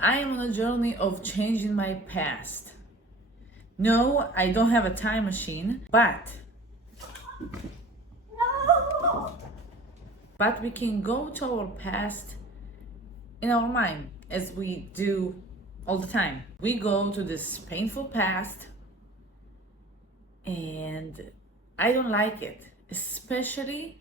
I am on a journey of changing my past. No, I don't have a time machine, but we can go to our past in our mind as we do all the time. We go to this painful past and I don't like it, especially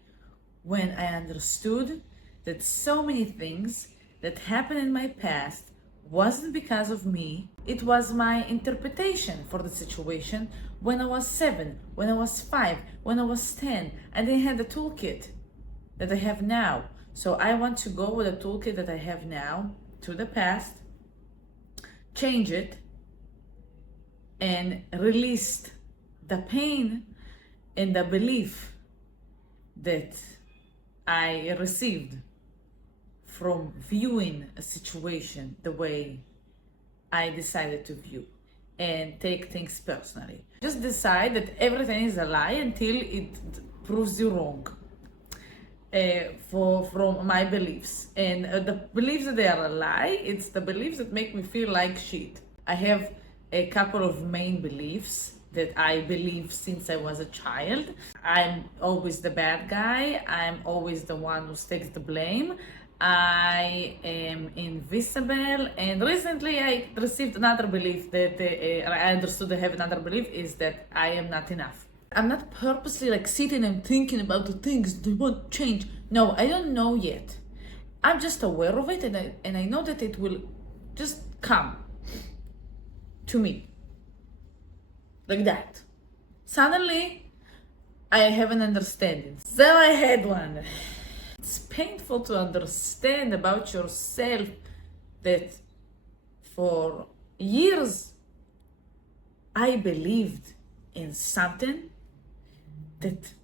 when I understood that so many things that happened in my past wasn't because of me. It was my interpretation for the situation when I was 7, when I was 5, when I was 10. I didn't have the toolkit that I have now. So I want to go with the toolkit that I have now to the past, change it, and release the pain and the belief that I received from viewing a situation the way I decided to view and take things personally. Just decide that everything is a lie until it proves you wrong. From my beliefs, and the beliefs that they are a lie, it's the beliefs that make me feel like shit. I have a couple of main beliefs that I believe since I was a child. I'm always the bad guy. I'm always the one who takes the blame. I am invisible. And recently I received another belief that I understood I have another belief is that I am not enough. I'm not purposely like sitting and thinking about the things that won't change. No, I don't know yet. I'm just aware of it, and I know that it will just come to me like that. Suddenly, I have an understanding. So I had one. It's painful to understand about yourself that for years I believed in something that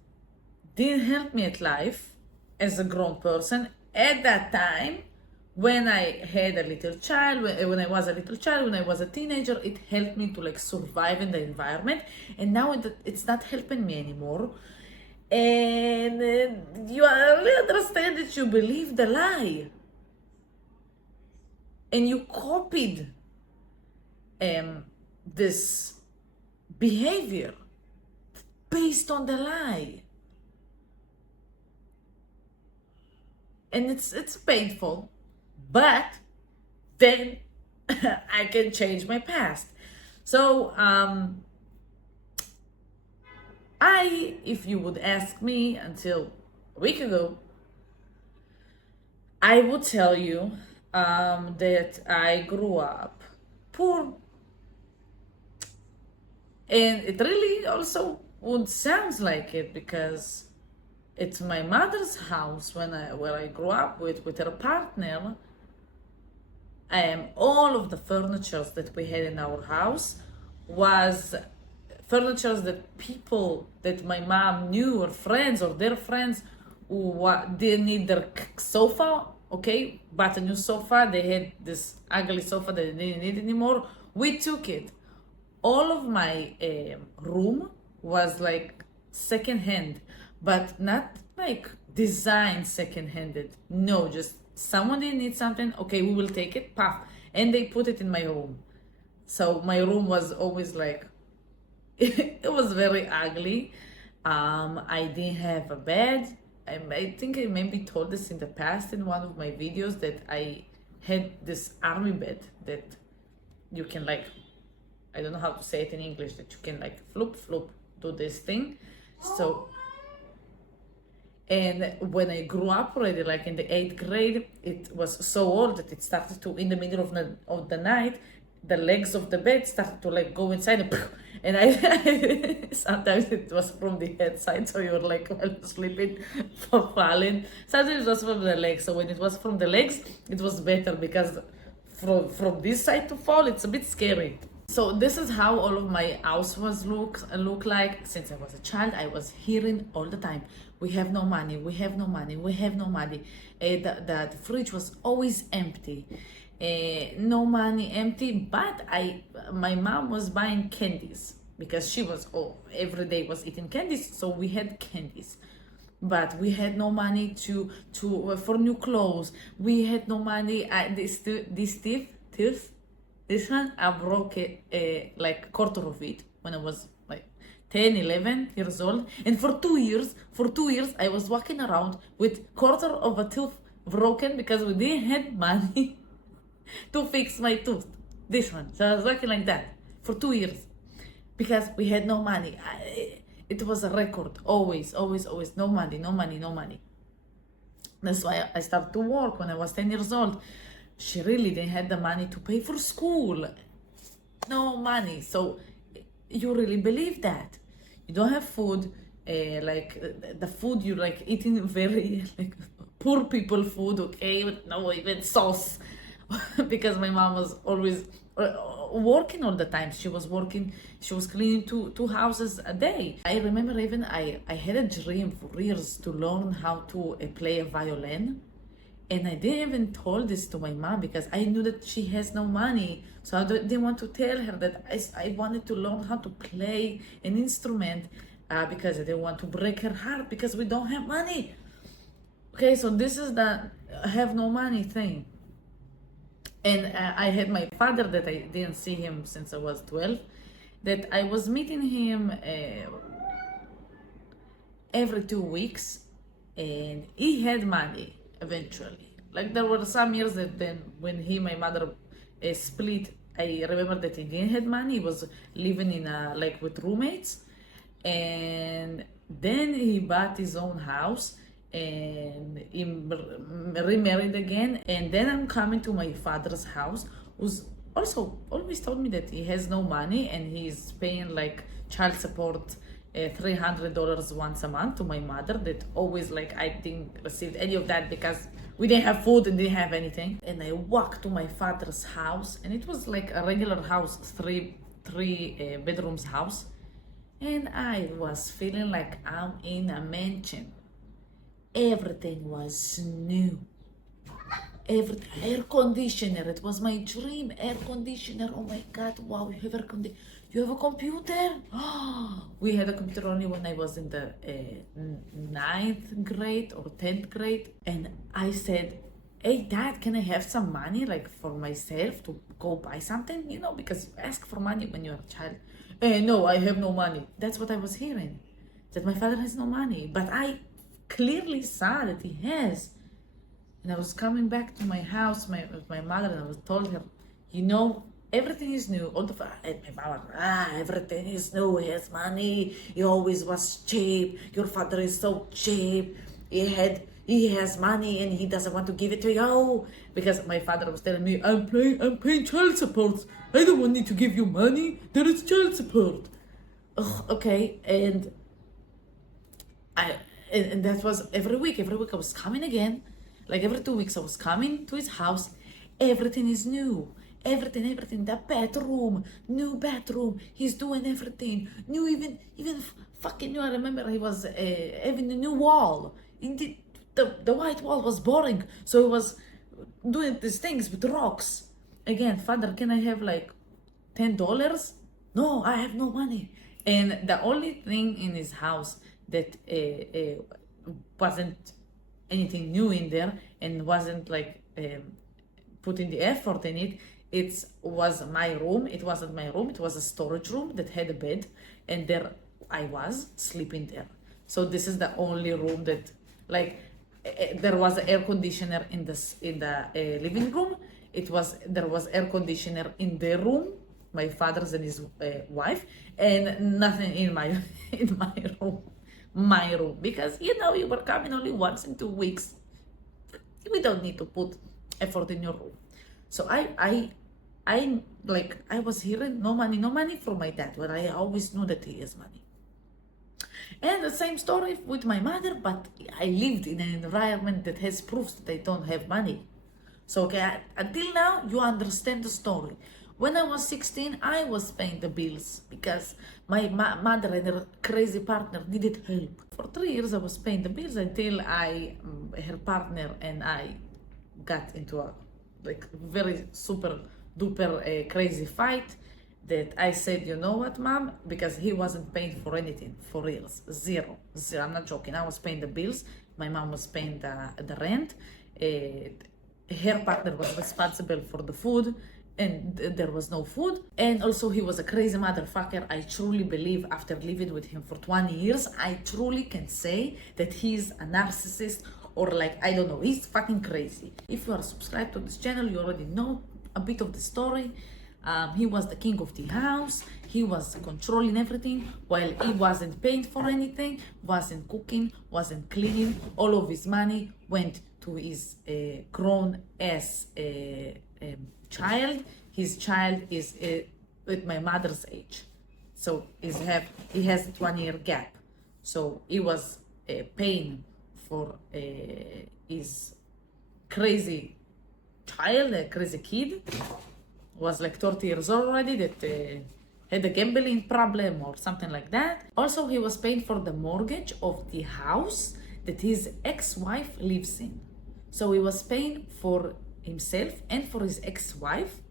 didn't help me at life as a grown person at that time. When I had a little child, when I was a little child, when I was a teenager, it helped me to like survive in the environment, and now it's not helping me anymore. And you really understand that you believe the lie and you copied this behavior based on the lie. And it's painful, but then I can change my past. So if you would ask me until a week ago, I would tell you that I grew up poor. And it really also would sound like it because it's my mother's house where I grew up with her partner. All of the furniture that we had in our house was furniture that people that my mom knew or friends or their friends who didn't need their sofa, okay, but a new sofa. They had this ugly sofa that they didn't need anymore. We took it. All of my room was like second-hand, but not like design second-handed. No, just someone didn't need something. Okay, we will take it, puff, and they put it in my room. So my room was always like, it was very ugly. I didn't have a bed. I think I maybe told this in the past in one of my videos that I had this army bed that you can like, I don't know how to say it in English, that you can like floop, do this thing. So, and when I grew up already, like in the 8th grade, it was so old that it started to, in the middle of the night, the legs of the bed started to like go inside and I sometimes it was from the head side, so you were like while sleeping, falling. Sometimes it was from the legs. So when it was from the legs, it was better because from this side to fall, it's a bit scary. So this is how all of my house was look like. Since I was a child, I was hearing all the time, we have no money, we have no money, we have no money. The fridge was always empty. No money, empty. But my mom was buying candies because she was every day was eating candies, so we had candies. But we had no money to for new clothes. We had no money. This thief tooth. This one, I broke it, like quarter of it when I was like 10, 11 years old. And for 2 years, I was walking around with quarter of a tooth broken because we didn't have money to fix my tooth. This one. So I was walking like that for 2 years because we had no money. It was a record. Always, always, always. No money, no money, no money. That's why I started to work when I was 10 years old. She really didn't have the money to pay for school. No money. So you really believe that. You don't have food. The food you like eating very like poor people food, okay, with no even sauce. Because my mom was always working all the time. She was working, she was cleaning two houses a day. I remember even I had a dream for years to learn how to play a violin. And I didn't even told this to my mom because I knew that she has no money. So I didn't want to tell her that I wanted to learn how to play an instrument because I didn't want to break her heart because we don't have money. Okay, so this is the have no money thing. And I had my father that I didn't see him since I was 12, that I was meeting him every 2 weeks, and he had money eventually. Like there were some years that then when my mother split, I remember that he didn't have money. He was living in like with roommates, and then he bought his own house and he remarried again. And then I'm coming to my father's house, who's also always told me that he has no money and he's paying like child support $300 once a month to my mother, that always like I didn't receive any of that because we didn't have food and didn't have anything. And I walked to my father's house, and it was like a regular house, three bedrooms house, and I was feeling like I'm in a mansion. Everything was new. Everything, air conditioner. It was my dream. Air conditioner. Oh my God! Wow, you have air conditioner. You have a computer? We had a computer only when I was in the 9th grade or 10th grade. And I said, hey, Dad, can I have some money like for myself to go buy something? You know, because you ask for money when you're a child. No, I have no money. That's what I was hearing. That my father has no money. But I clearly saw that he has. And I was coming back to my house with my mother, and I was told her, you know, everything is new. All the and my mother, everything is new. He has money. He always was cheap. Your father is so cheap. He has money and he doesn't want to give it to you. Because my father was telling me, I'm paying child support. I don't need to give you money. There is child support. Okay, and that was every week. Every week I was coming again. Like every 2 weeks I was coming to his house. Everything is new. Everything. The bedroom, new bedroom. He's doing everything new. Even fucking new. I remember he was having a new wall. The white wall was boring, so he was doing these things with rocks. Again, Father, can I have like $10? No, I have no money. And the only thing in his house that wasn't anything new in there and wasn't like putting the effort in it, it was my room. It wasn't my room. It was a storage room that had a bed, and there I was sleeping there. So this is the only room that like there was an air conditioner in the living room. There was air conditioner in the room, my father's and his wife, and nothing in my my room, because you know you were coming only once in 2 weeks. We don't need to put effort in your room. So I was hearing no money from my dad, but I always knew that he has money. And the same story with my mother, but I lived in an environment that has proofs that I don't have money. So okay, until now you understand the story. When I was 16, I was paying the bills because my mother and her crazy partner needed help. For 3 years I was paying the bills until her partner and I got into a like very super duper crazy fight, that I said, you know what, Mom, because he wasn't paying for anything, for reals, zero. I'm not joking. I was paying the bills, my mom was paying the rent, her partner was responsible for the food, and there was no food. And also he was a crazy motherfucker. I truly believe after living with him for 20 years, I truly can say that he's a narcissist, or like, I don't know, he's fucking crazy. If you are subscribed to this channel, you already know a bit of the story. He was the king of the house. He was controlling everything while he wasn't paying for anything, wasn't cooking, wasn't cleaning. All of his money went to his grown ass child. His child is with my mother's age, so he has a 1 year gap. So he was paying for his crazy child, a crazy kid, was like 30 years old already, that had a gambling problem or something like that. Also, he was paying for the mortgage of the house that his ex-wife lives in. So he was paying for himself and for his ex-wife,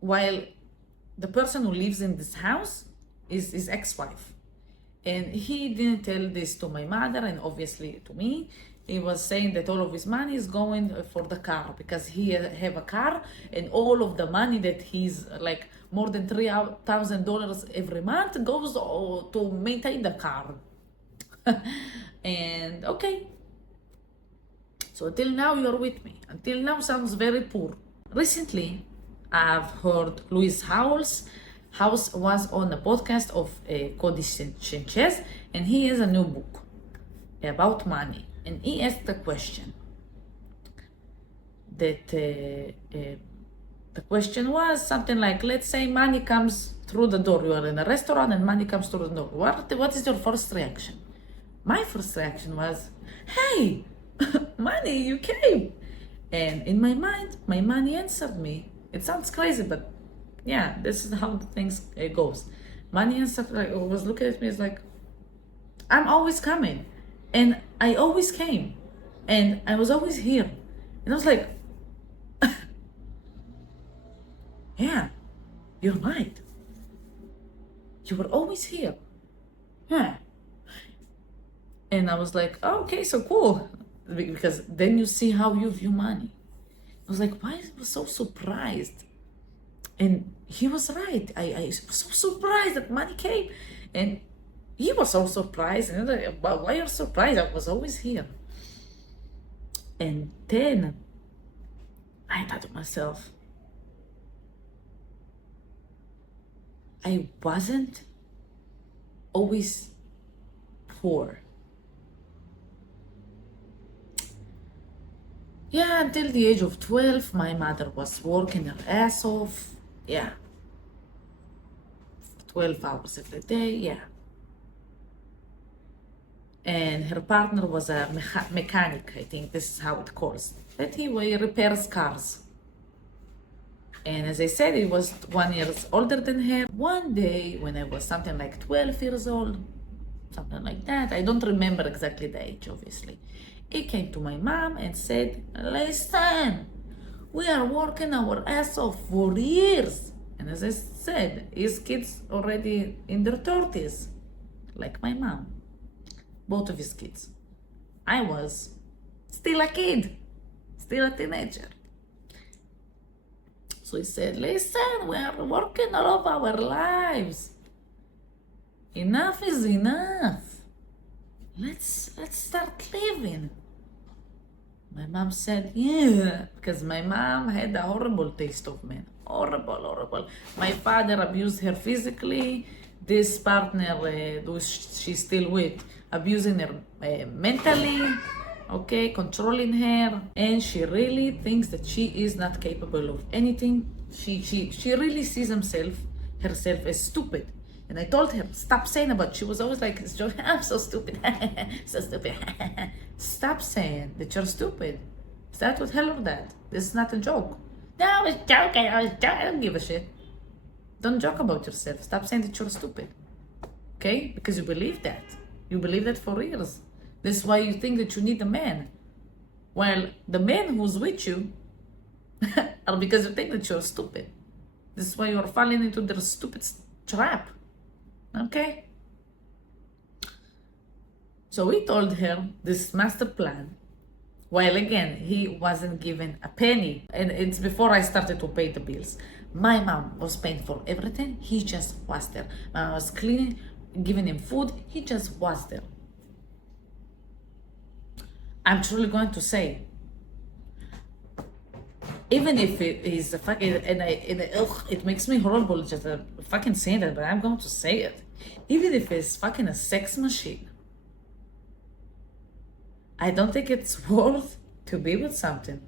while the person who lives in this house is his ex-wife. And he didn't tell this to my mother and obviously to me. He was saying that all of his money is going for the car because he have a car, and all of the money that he's like more than $3,000 every month goes to maintain the car. And okay, so until now you're with me. Until now sounds very poor. Recently, I've heard Louis Howells. House was on a podcast of Cody Sanchez, and he has a new book about money. And he asked the question that the question was something like, let's say money comes through the door. You are in a restaurant and money comes through the door. What is your first reaction? My first reaction was, hey, money, you came. And in my mind, my money answered me. It sounds crazy, but yeah, this is how the things goes. Money answered, like, was looking at me as like, I'm always coming. And I always came, and I was always here. And I was like, yeah, you're right. You were always here. Yeah. And I was like, oh, okay, so cool. Because then you see how you view money. I was like, why I was so surprised? And he was right. I was so surprised that money came. And he was so surprised. And I was like, but why you're surprised? I was always here. And then I thought to myself, I wasn't always poor. Yeah, until the age of 12, my mother was working her ass off. Yeah. 12 hours every day, yeah. And her partner was a mechanic, I think this is how it calls. That he repairs cars. And as I said, he was 1 year older than her. One day, when I was something like 12 years old, something like that, I don't remember exactly the age, obviously. He came to my mom and said, listen, we are working our ass off for years. And as I said, his kids already in their 30s, like my mom. Both of his kids. I was still a kid, still a teenager. So he said, listen, we are working all of our lives. Enough is enough. Let's start living. My mom said, yeah, because my mom had a horrible taste of men. Horrible. My father abused her physically. This partner who she's still with, abusing her mentally, okay, controlling her, and she really thinks that she is not capable of anything. She really sees herself as stupid. And I told her, stop saying about it. She was always like, I'm so stupid, so stupid. Stop saying that you're stupid. Start with hell or that. This is not a joke. No, I was joking, I don't give a shit. Don't joke about yourself. Stop saying that you're stupid. Okay? Because you believe that. You believe that for years. This is why you think that you need a man. While the men who's with you are because you think that you're stupid. This is why you're falling into their stupid trap. Okay? So we told her this master plan While again, he wasn't given a penny. And it's before I started to pay the bills. My mom was paying for everything. He just was there. My mom was cleaning, giving him food. He just was there. I'm truly going to say, even if it is a fucking, it makes me horrible just fucking saying that, but I'm going to say it. Even if it's fucking a sex machine, I don't think it's worth to be with something,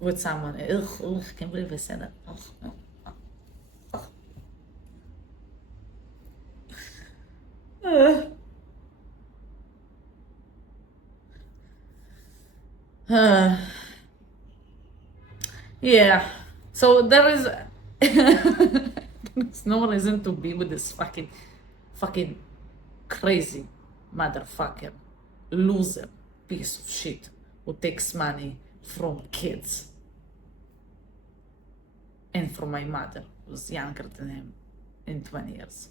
with someone. I can't believe I said that. Yeah. So there's no reason to be with this fucking crazy motherfucker, loser, piece of shit who takes money from kids and from my mother, who's younger than him in 20 years.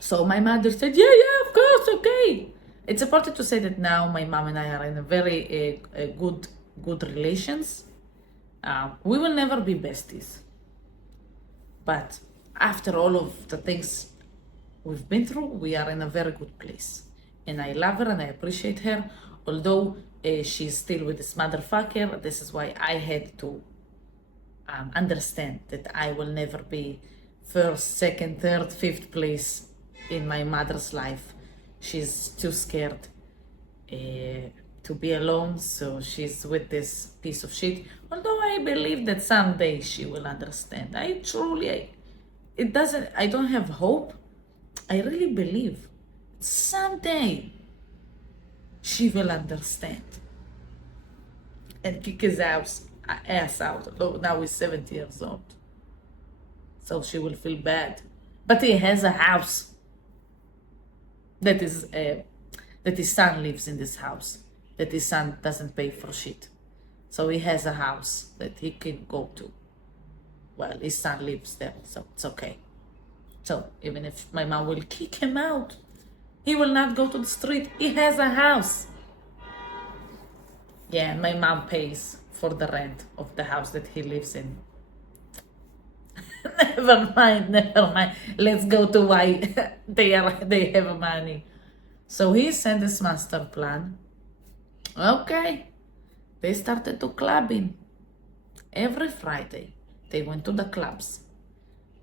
So my mother said, yeah, of course, okay. It's important to say that now my mom and I are in a very good relations. We will never be besties. But after all of the things we've been through, we are in a very good place. And I love her and I appreciate her. Although she's still with this motherfucker, this is why I had to understand that I will never be first, second, third, fifth place in my mother's life. She's too scared to be alone, so she's with this piece of shit. Although I believe that someday she will understand. I don't have hope. I really believe someday she will understand and kick his ass out. Although now he's 70 years old, so she will feel bad. But he has a house. That his son lives in this house. That his son doesn't pay for shit. So he has a house that he can go to. Well, his son lives there, so it's okay. So even if my mom will kick him out, he will not go to the street. He has a house. Yeah, and my mom pays for the rent of the house that he lives in. Never mind. Let's go to why they have money. So he sent this master plan. Okay. They started to clubbing. Every Friday they went to the clubs.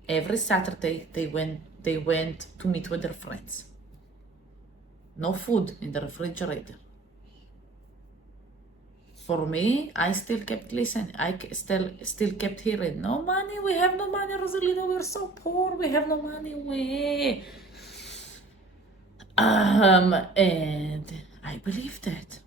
Every Saturday they went to meet with their friends. No food in the refrigerator. For me, I still kept listening. I still kept hearing, no money, we have no money, Rosalina, we're so poor, we have no money, and I believed that.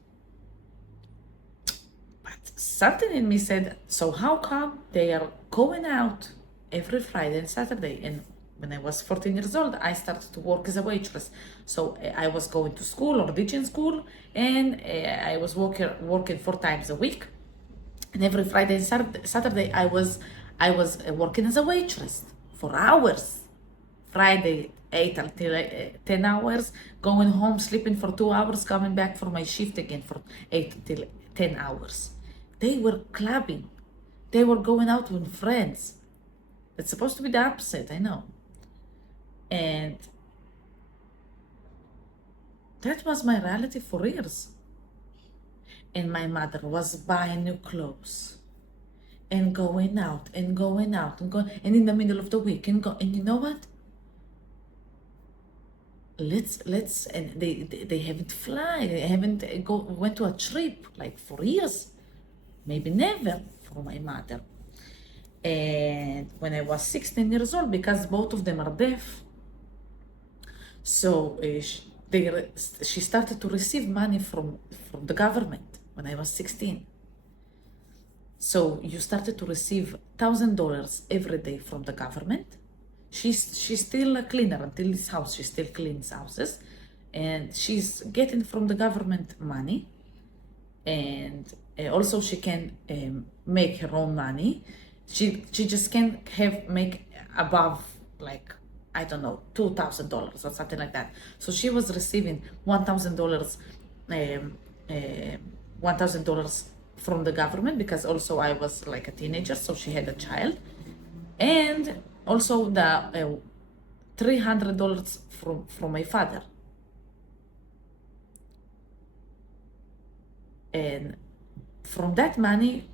But something in me said, so how come they are going out every Friday and Saturday? And when I was 14 years old, I started to work as a waitress. So I was going to school or teaching school, and I was working 4 times a week. And every Friday and Saturday, I was working as a waitress for hours. Friday, 8 until 10 hours, going home, sleeping for 2 hours, coming back for my shift again for 8 till 10 hours. They were clubbing. They were going out with friends. It's supposed to be the opposite, I know. And that was my reality for years. And my mother was buying new clothes and going out and and in the middle of the week and you know what? Let's and they haven't went to a trip like for years, maybe never, for my mother. And when I was 16 years old, because both of them are deaf, so she started to receive money from the government when I was 16. So you started to receive $1,000 every day from the government. She's still a cleaner until this house. She still cleans houses, and she's getting from the government money, and also she can make her own money. She just can't make above, like, I don't know, $2,000 or something like that. So she was receiving $1,000 $1,000 from the government, because also I was like a teenager, so she had a child, and also the $300 from my father. And from that money,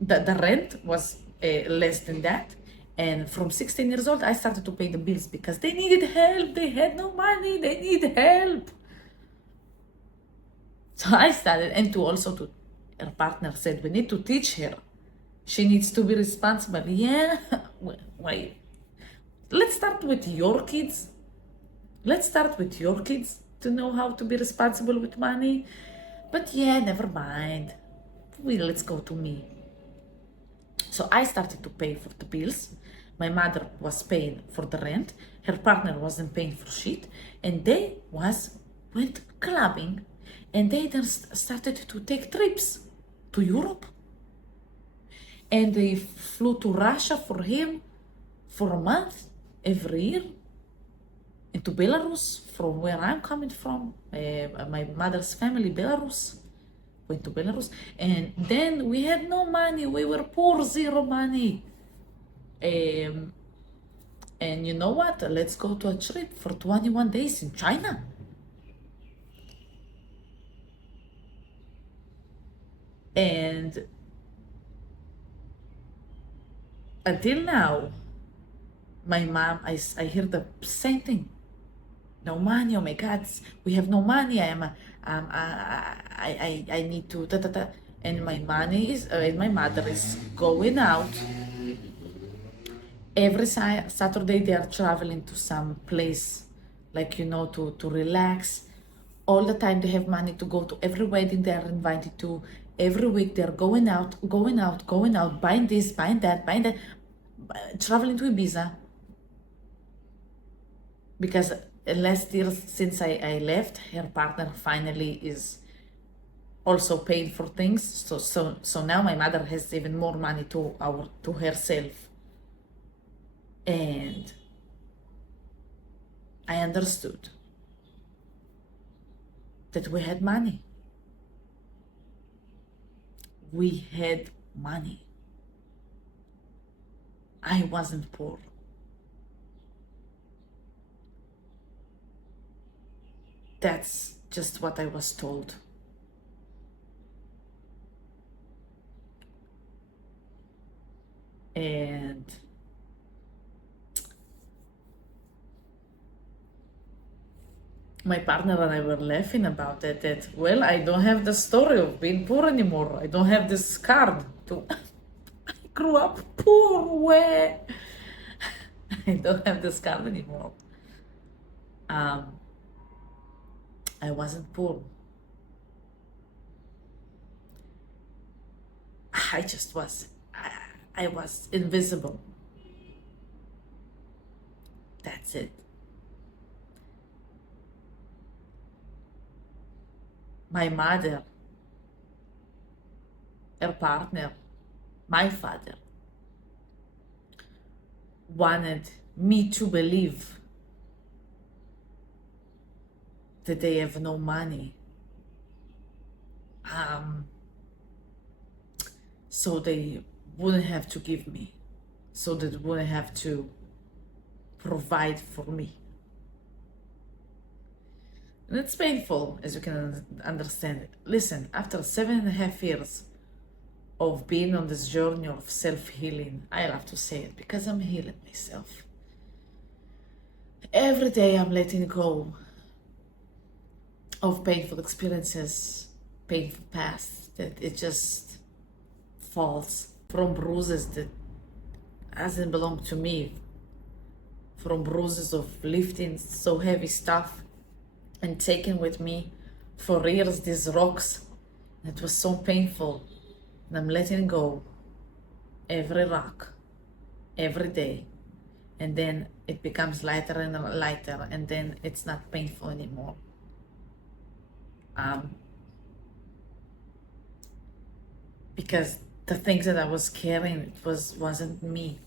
the rent was less than that. And from 16 years old, I started to pay the bills because they needed help. They had no money. They need help. So I started, and her partner said, we need to teach her. She needs to be responsible. Yeah, wait. Let's start with your kids. Let's start with your kids to know how to be responsible with money. But yeah, never mind. Let's go to me. So I started to pay for the bills. My mother was paying for the rent. Her partner wasn't paying for shit. And they went clubbing. And they then started to take trips to Europe. And they flew to Russia for him for a month every year. And to Belarus, from where I'm coming from, my mother's family, Belarus. Went to Belarus, and then we had no money. We were poor, zero money. And you know what? Let's go to a trip for 21 days in China. And until now, my mom, I hear the same thing. No money. Oh my God, we have no money. I need to da, da, da. And my mother is going out. Every Saturday they are traveling to some place, like, to relax. All the time they have money to go to every wedding they are invited to. Every week they're going out, buying this, buying that, traveling to Ibiza. Because last year, since I left, her partner finally is also paying for things. So now my mother has even more money to herself. And I understood that we had money. We had money. I wasn't poor. That's just what I was told. And my partner and I were laughing about it, that, well, I don't have the story of being poor anymore. I don't have this card to I grew up poor. Where I don't have this card anymore. I wasn't poor. I just was. I was invisible. That's it. My mother, her partner, my father wanted me to believe that they have no money. So they wouldn't have to give me, so they wouldn't have to provide for me. And it's painful, as you can understand. Listen, after 7.5 years of being on this journey of self-healing, I love to say it because I'm healing myself. Every day I'm letting go of painful experiences, painful past, that it just falls from bruises that hasn't belonged to me, from bruises of lifting so heavy stuff and taking with me for years these rocks. It was so painful, and I'm letting go every rock, every day, and then it becomes lighter and lighter, and then it's not painful anymore. Because the things that I was carrying, wasn't me.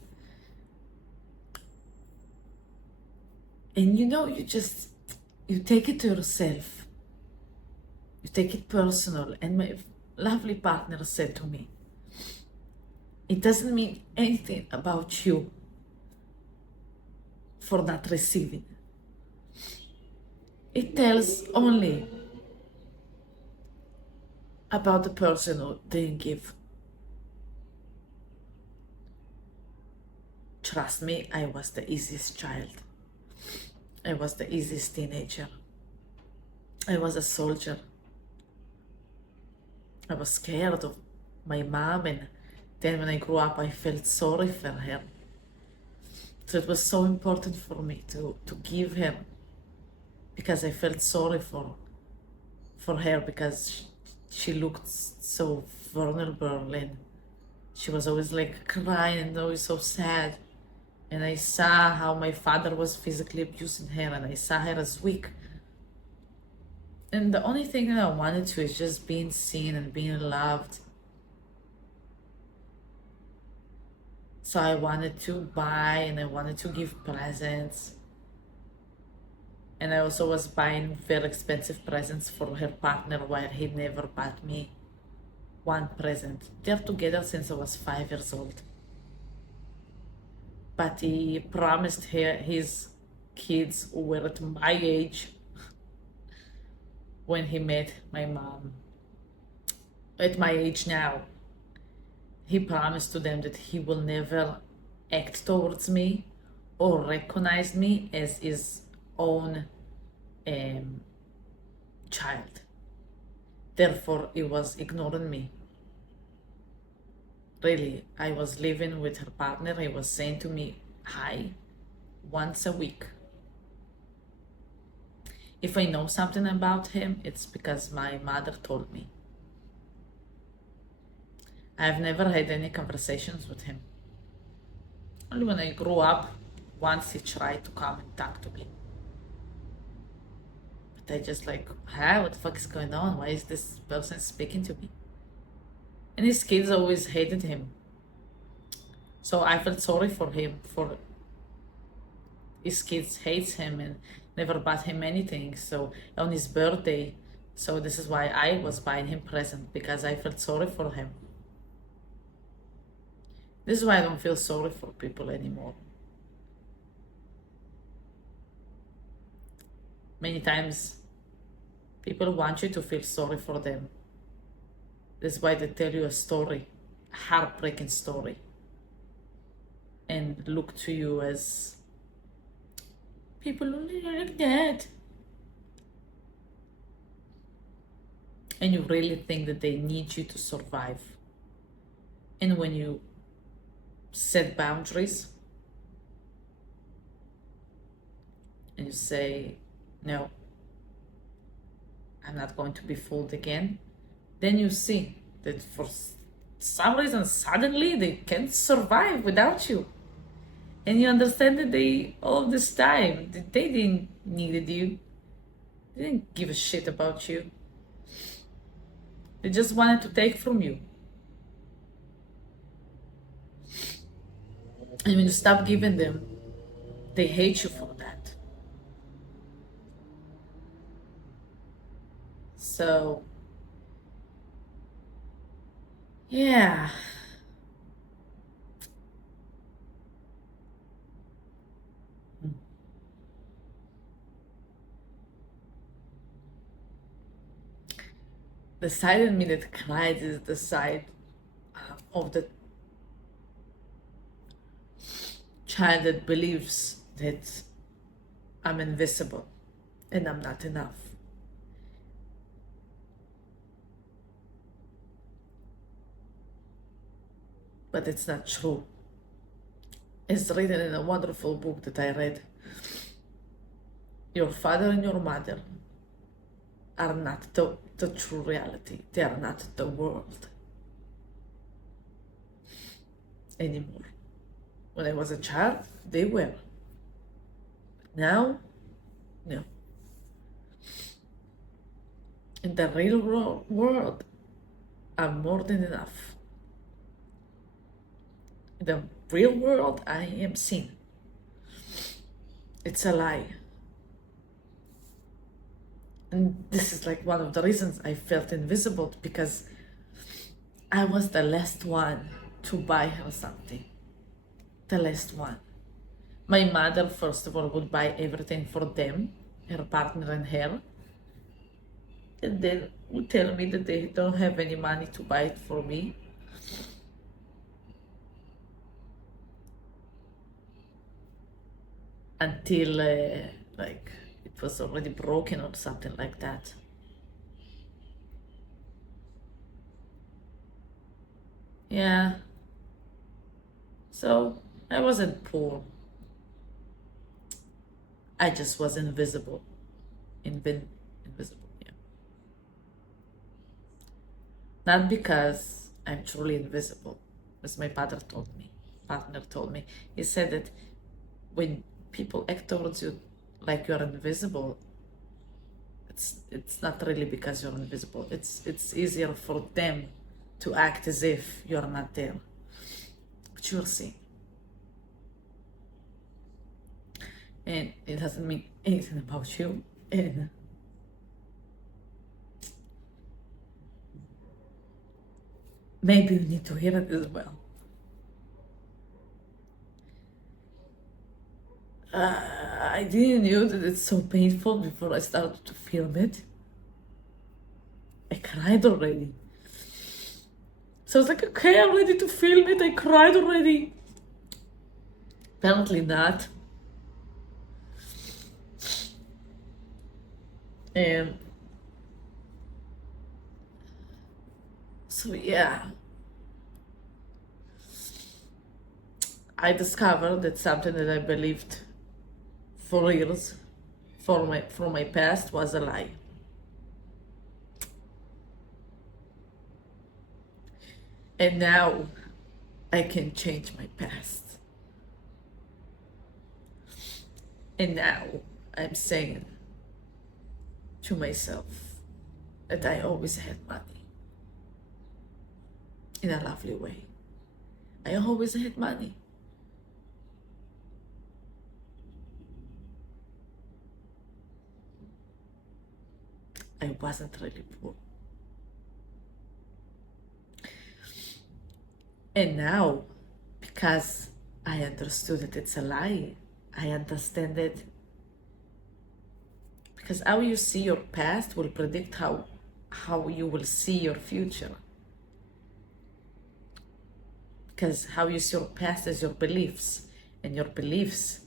And you take it to yourself. You take it personal. And my lovely partner said to me, it doesn't mean anything about you for not receiving. It tells only about the person who didn't give. Trust me, I was the easiest child. I was the easiest teenager. I was a soldier. I was scared of my mom, and then when I grew up, I felt sorry for her. So it was so important for me to give her, because I felt sorry for her, because she looked so vulnerable, and she was always like crying and always so sad. And I saw how my father was physically abusing her, and I saw her as weak. And the only thing that I wanted to is just being seen and being loved. So I wanted to buy and I wanted to give presents. And I also was buying very expensive presents for her partner, while he never bought me one present. They're together since I was 5 years old. But he promised his kids who were at my age when he met my mom, at my age now, he promised to them that he will never act towards me or recognize me as his own child. Therefore, he was ignoring me. Really, I was living with her partner. He was saying to me hi once a week. If I know something about him, it's because my mother told me. I've never had any conversations with him. Only when I grew up, once he tried to come and talk to me. But I just like, hi, what the fuck is going on? Why is this person speaking to me? And his kids always hated him. So I felt sorry for him, for his kids hates him and never bought him anything. So on his birthday, so this is why I was buying him present, because I felt sorry for him. This is why I don't feel sorry for people anymore. Many times people want you to feel sorry for them. That's why they tell you a story, a heartbreaking story, and look to you as people only like that. And you really think that they need you to survive. And when you set boundaries and you say, no, I'm not going to be fooled again, then you see that for some reason suddenly they can't survive without you. And you understand that they, all this time, that they didn't needed you. They didn't give a shit about you. They just wanted to take from you. And when you stop giving them, they hate you for that. So, yeah. The side in me that cries is the side of the child that believes that I'm invisible and I'm not enough. But it's not true. It's written in a wonderful book that I read. Your father and your mother are not the true reality. They are not the world anymore. When I was a child, they were. Now, no. In the real world, I'm more than enough. In the real world, I am seen. It's a lie. And this is like one of the reasons I felt invisible, because I was the last one to buy her something. The last one. My mother, first of all, would buy everything for them, her partner and her, and then would tell me that they don't have any money to buy it for me. Until like it was already broken or something like that. Yeah. So I wasn't poor. I just was invisible. Invisible, yeah. Not because I'm truly invisible, as my partner told me. He said that when people act towards you like you're invisible, it's not really because you're invisible. It's easier for them to act as if you're not there. But you'll see. And it doesn't mean anything about you. And maybe you need to hear it as well. I didn't know that it's so painful before I started to film it. I cried already. So I was like, okay, I'm ready to film it. I cried already. Apparently not. And so yeah, I discovered that something that I believed for years from my past was a lie. And now I can change my past. And now I'm saying to myself that I always had money in a lovely way. I always had money. I wasn't really poor. And now, because I understood that it's a lie, I understand it. Because how you see your past will predict how you will see your future. Because how you see your past is your beliefs, and your beliefs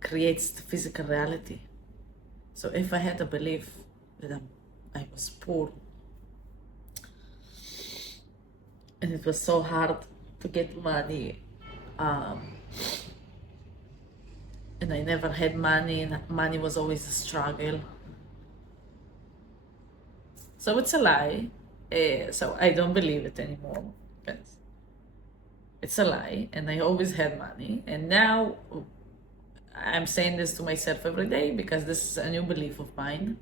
creates the physical reality. So if I had a belief that I was poor, and it was so hard to get money, and I never had money, and money was always a struggle. So it's a lie. So I don't believe it anymore. But it's a lie, and I always had money, and now I'm saying this to myself every day because this is a new belief of mine.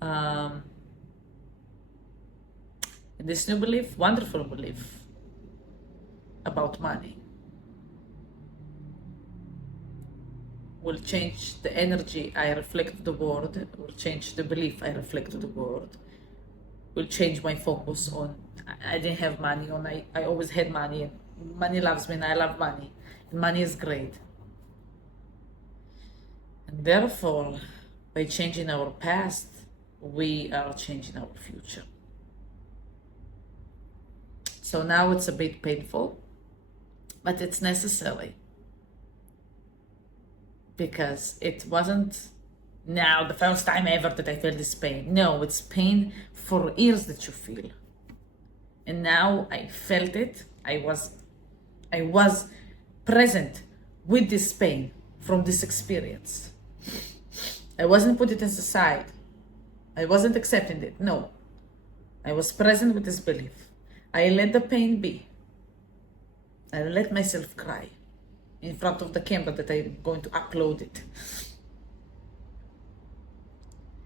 And this new belief, wonderful belief about money, will change the energy I reflect to the world, will change the belief I reflect to the world, will change my focus on I didn't have money, on I always had money, and money loves me, and I love money, and money is great. And therefore, by changing our past, we are changing our future. So now it's a bit painful, but it's necessary. Because it wasn't now the first time ever that I felt this pain. No, it's pain for years that you feel. And now I felt it. I was present with this pain from this experience. I wasn't putting it aside. I wasn't accepting it. No. I was present with this belief. I let the pain be. I let myself cry in front of the camera that I'm going to upload it.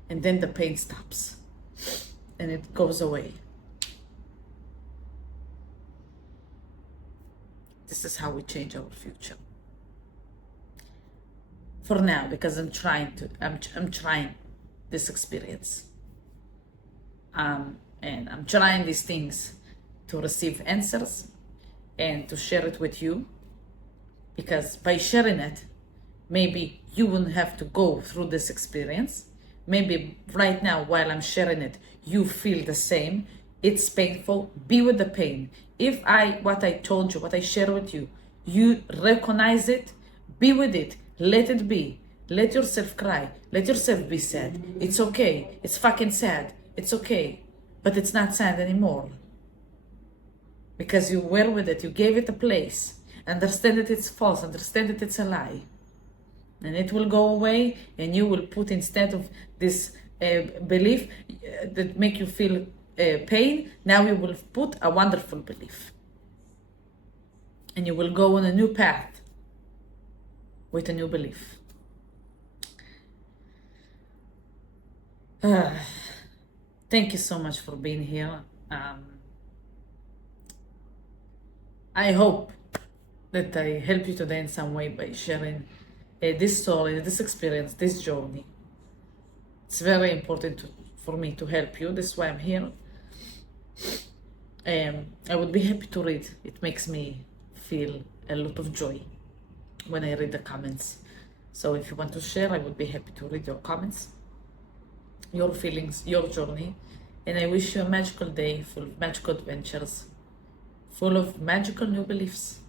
And then the pain stops and it goes away. This is how we change our future. For now, because I'm trying. this experience. And I'm trying these things to receive answers and to share it with you, because by sharing it, maybe you wouldn't have to go through this experience. Maybe right now, while I'm sharing it, you feel the same. It's painful. Be with the pain. If what I told you, what I share with you, you recognize it, be with it. Let it be. Let yourself cry. Let yourself be sad. It's okay. It's fucking sad. It's okay. But it's not sad anymore. Because you were with it. You gave it a place. Understand that it's false. Understand that it's a lie. And it will go away, and you will put, instead of this belief that make you feel pain, now you will put a wonderful belief. And you will go on a new path with a new belief. Thank you so much for being here. I hope that I help you today in some way by sharing this story, this experience, this journey. It's very important for me to help you. That's why I'm here. I would be happy to read. It makes me feel a lot of joy when I read the comments. So if you want to share, I would be happy to read your comments, your feelings, your journey. And I wish you a magical day full of magical adventures, full of magical new beliefs.